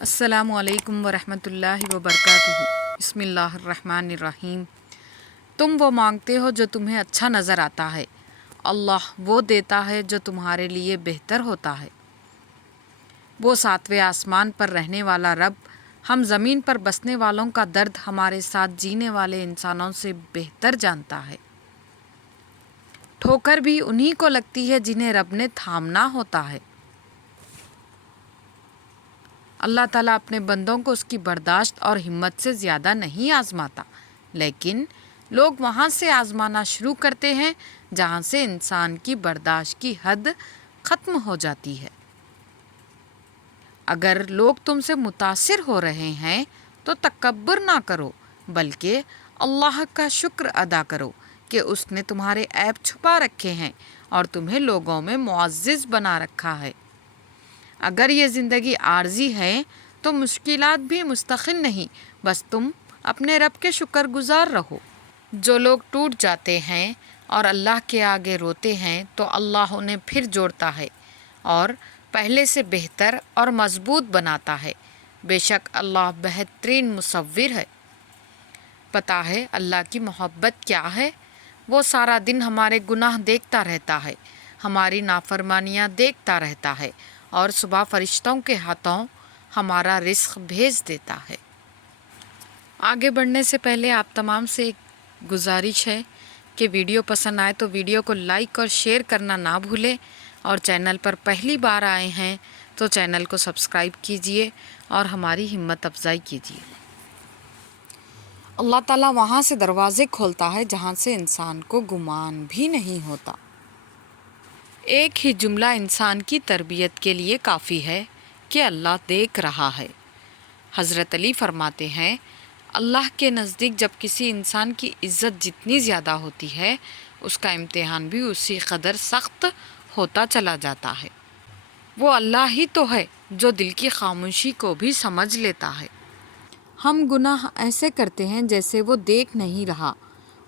السلام علیکم ورحمۃ اللہ وبرکاتہ۔ بسم اللہ الرحمن الرحیم۔ تم وہ مانگتے ہو جو تمہیں اچھا نظر آتا ہے، اللہ وہ دیتا ہے جو تمہارے لیے بہتر ہوتا ہے۔ وہ ساتویں آسمان پر رہنے والا رب ہم زمین پر بسنے والوں کا درد ہمارے ساتھ جینے والے انسانوں سے بہتر جانتا ہے۔ ٹھوکر بھی انہی کو لگتی ہے جنہیں رب نے تھامنا ہوتا ہے۔ اللہ تعالیٰ اپنے بندوں کو اس کی برداشت اور ہمت سے زیادہ نہیں آزماتا، لیکن لوگ وہاں سے آزمانا شروع کرتے ہیں جہاں سے انسان کی برداشت کی حد ختم ہو جاتی ہے۔ اگر لوگ تم سے متاثر ہو رہے ہیں تو تکبر نہ کرو، بلکہ اللہ کا شکر ادا کرو کہ اس نے تمہارے عیب چھپا رکھے ہیں اور تمہیں لوگوں میں معزز بنا رکھا ہے۔ اگر یہ زندگی عارضی ہے تو مشکلات بھی مستقل نہیں، بس تم اپنے رب کے شکر گزار رہو۔ جو لوگ ٹوٹ جاتے ہیں اور اللہ کے آگے روتے ہیں تو اللہ انہیں پھر جوڑتا ہے اور پہلے سے بہتر اور مضبوط بناتا ہے۔ بے شک اللہ بہترین مصور ہے۔ پتہ ہے اللہ کی محبت کیا ہے؟ وہ سارا دن ہمارے گناہ دیکھتا رہتا ہے، ہماری نافرمانیاں دیکھتا رہتا ہے اور صبح فرشتوں کے ہاتھوں ہمارا رزق بھیج دیتا ہے۔ آگے بڑھنے سے پہلے آپ تمام سے ایک گزارش ہے کہ ویڈیو پسند آئے تو ویڈیو کو لائک اور شیئر کرنا نہ بھولیں، اور چینل پر پہلی بار آئے ہیں تو چینل کو سبسکرائب کیجئے اور ہماری ہمت افزائی کیجئے۔ اللہ تعالیٰ وہاں سے دروازے کھولتا ہے جہاں سے انسان کو گمان بھی نہیں ہوتا۔ ایک ہی جملہ انسان کی تربیت کے لیے کافی ہے کہ اللہ دیکھ رہا ہے۔ حضرت علی فرماتے ہیں، اللہ کے نزدیک جب کسی انسان کی عزت جتنی زیادہ ہوتی ہے، اس کا امتحان بھی اسی قدر سخت ہوتا چلا جاتا ہے۔ وہ اللہ ہی تو ہے جو دل کی خاموشی کو بھی سمجھ لیتا ہے۔ ہم گناہ ایسے کرتے ہیں جیسے وہ دیکھ نہیں رہا،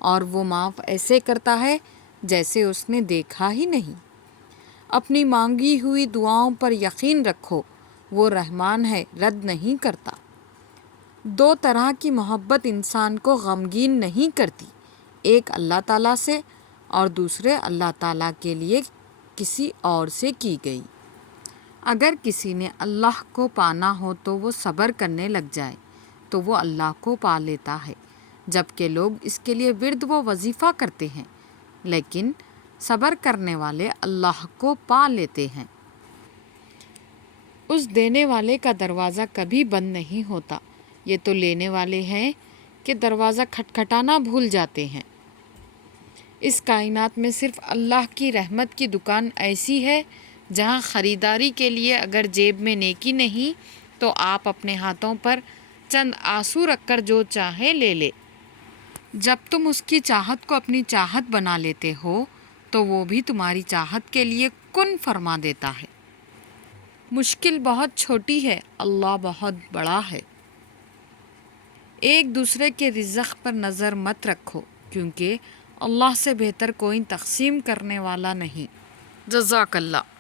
اور وہ معاف ایسے کرتا ہے جیسے اس نے دیکھا ہی نہیں۔ اپنی مانگی ہوئی دعاؤں پر یقین رکھو، وہ رحمان ہے، رد نہیں کرتا۔ دو طرح کی محبت انسان کو غمگین نہیں کرتی، ایک اللہ تعالیٰ سے اور دوسرے اللہ تعالیٰ کے لیے کسی اور سے کی گئی۔ اگر کسی نے اللہ کو پانا ہو تو وہ صبر کرنے لگ جائے تو وہ اللہ کو پا لیتا ہے، جبکہ لوگ اس کے لیے ورد و وظیفہ کرتے ہیں، لیکن صبر کرنے والے اللہ کو پا لیتے ہیں۔ اس دینے والے کا دروازہ کبھی بند نہیں ہوتا، یہ تو لینے والے ہیں کہ دروازہ کھٹکھٹانا بھول جاتے ہیں۔ اس کائنات میں صرف اللہ کی رحمت کی دکان ایسی ہے جہاں خریداری کے لیے اگر جیب میں نیکی نہیں تو آپ اپنے ہاتھوں پر چند آنسو رکھ کر جو چاہے لے لے۔ جب تم اس کی چاہت کو اپنی چاہت بنا لیتے ہو تو وہ بھی تمہاری چاہت کے لیے کن فرما دیتا ہے۔ مشکل بہت چھوٹی ہے، اللہ بہت بڑا ہے۔ ایک دوسرے کے رزق پر نظر مت رکھو، کیونکہ اللہ سے بہتر کوئی تقسیم کرنے والا نہیں۔ جزاک اللہ۔